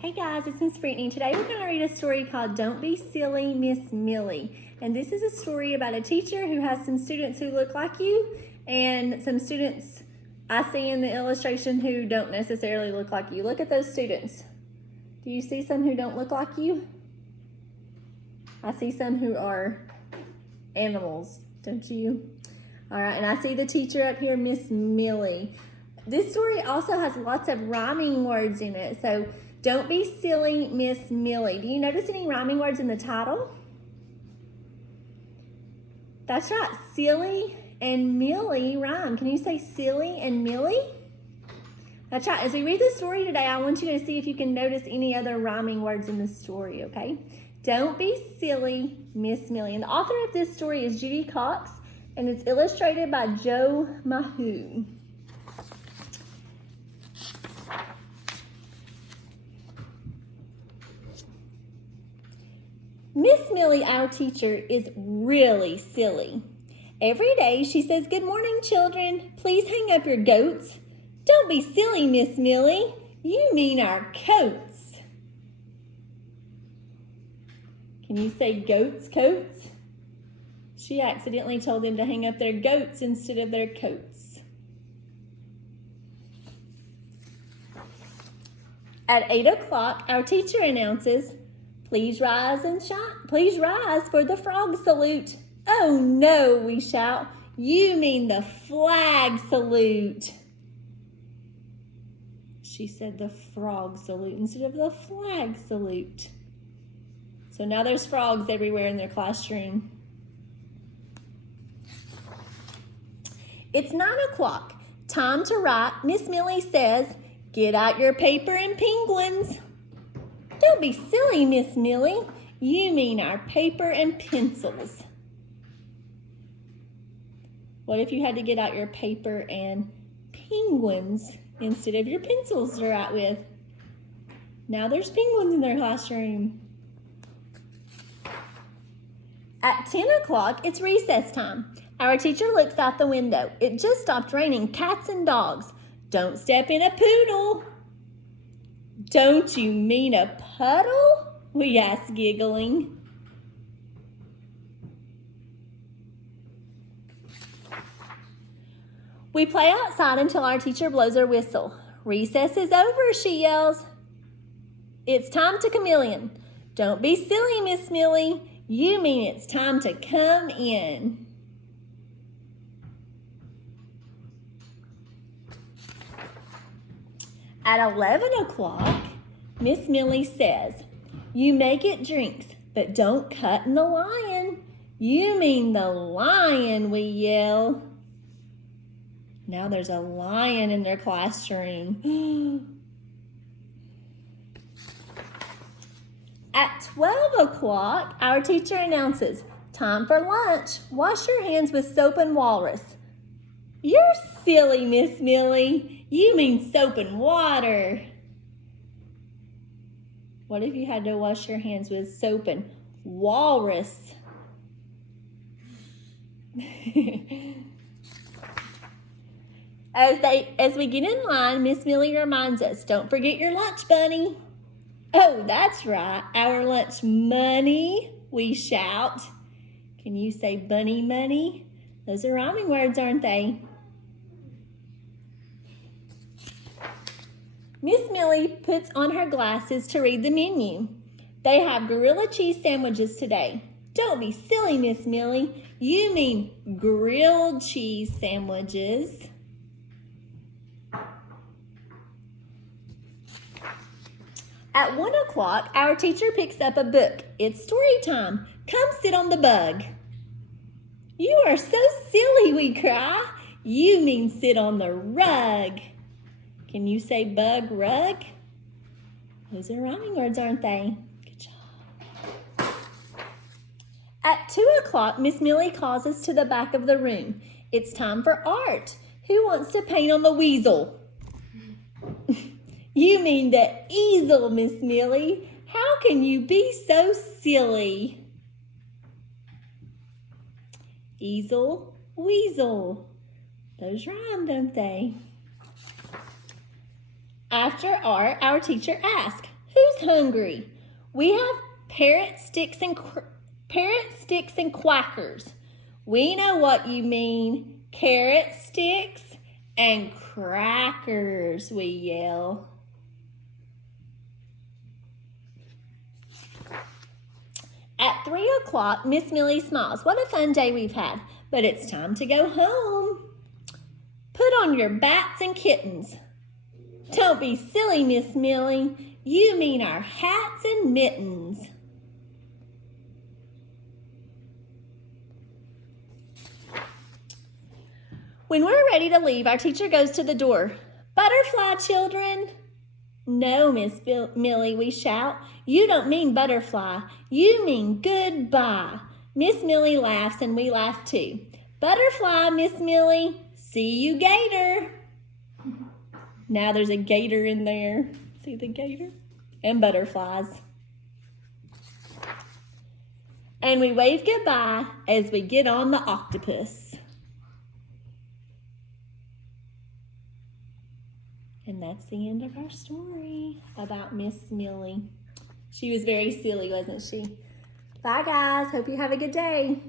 Hey guys, it's Miss Brittney. Today we're going to read a story called Don't Be Silly, Miss Millie. And this is a story about a teacher who has some students who look like you and some students I see in the illustration who don't necessarily look like you. Look at those students. Do you see some who don't look like you? I see some who are animals, don't you? All right, and I see the teacher up here, Miss Millie. This story also has lots of rhyming words in it, so don't be silly, Miss Millie. Do you notice any rhyming words in the title? That's right, silly and Millie rhyme. Can you say silly and Millie? That's right. As we read the story today, I want you to see if you can notice any other rhyming words in the story, okay? Don't be silly, Miss Millie. And the author of this story is Judy Cox, and it's illustrated by Joe Mahoo. Miss Millie, our teacher, is really silly. Every day she says, "Good morning, children. Please hang up your goats." Don't be silly, Miss Millie. You mean our coats. Can you say goats, coats? She accidentally told them to hang up their goats instead of their coats. At 8 o'clock, our teacher announces, "Please rise and shine. Please rise for the frog salute." "Oh no," we shout. "You mean the flag salute." She said the frog salute instead of the flag salute. So now there's frogs everywhere in their classroom. It's 9 o'clock. Time to write. Miss Millie says, "Get out your paper and penguins." "Don't be silly, Miss Millie. You mean our paper and pencils." What if you had to get out your paper and penguins instead of your pencils to write with? Now there's penguins in their classroom. At 10 o'clock, it's recess time. Our teacher looks out the window. It just stopped raining cats and dogs. "Don't step in a poodle." "Don't you mean a puddle?" we asked, giggling. We play outside until our teacher blows her whistle. "Recess is over," she yells. "It's time to chameleon." "Don't be silly, Miss Millie. You mean it's time to come in." At 11 o'clock, Miss Millie says, "You may get drinks, but don't cut in the lion." "You mean the lion," we yell. Now there's a lion in their classroom. At 12 o'clock, our teacher announces, "Time for lunch. Wash your hands with soap and walrus." "You're silly, Miss Millie. You mean soap and water." What if you had to wash your hands with soap and walrus? As we get in line, Miss Millie reminds us, "Don't forget your lunch bunny." "Oh, that's right, our lunch money," we shout. Can you say bunny money? Those are rhyming words, aren't they? Miss Millie puts on her glasses to read the menu. They have gorilla cheese sandwiches today. "Don't be silly, Miss Millie. You mean grilled cheese sandwiches." At 1 o'clock, our teacher picks up a book. "It's story time. Come sit on the bug." "You are so silly," we cry. "You mean sit on the rug." Can you say bug, rug? Those are rhyming words, aren't they? Good job. At 2 o'clock, Miss Millie calls us to the back of the room. It's time for art. Who wants to paint on the weasel? "You mean the easel, Miss Millie. How can you be so silly?" Easel, weasel. Those rhyme, don't they? After art, our teacher asked, "Who's hungry? We have carrot sticks and quackers. We know what you mean. Carrot sticks and crackers, we yell. At 3 o'clock, Miss Millie smiles. What a fun day we've had. But it's time to go home. Put on your bats and kittens. Don't be silly, Miss Millie. You mean our hats and mittens. When we're ready to leave, our teacher goes to the door. Butterfly, children. No, Miss Millie, we shout. You don't mean butterfly. You mean goodbye. Miss Millie laughs and we laugh too. Butterfly, Miss Millie. See you, gator. Now there's a gator in there. See the gator? And butterflies. And we wave goodbye as we get on the octopus. And that's the end of our story about Miss Millie. She was very silly, wasn't she? Bye, guys. Hope you have a good day.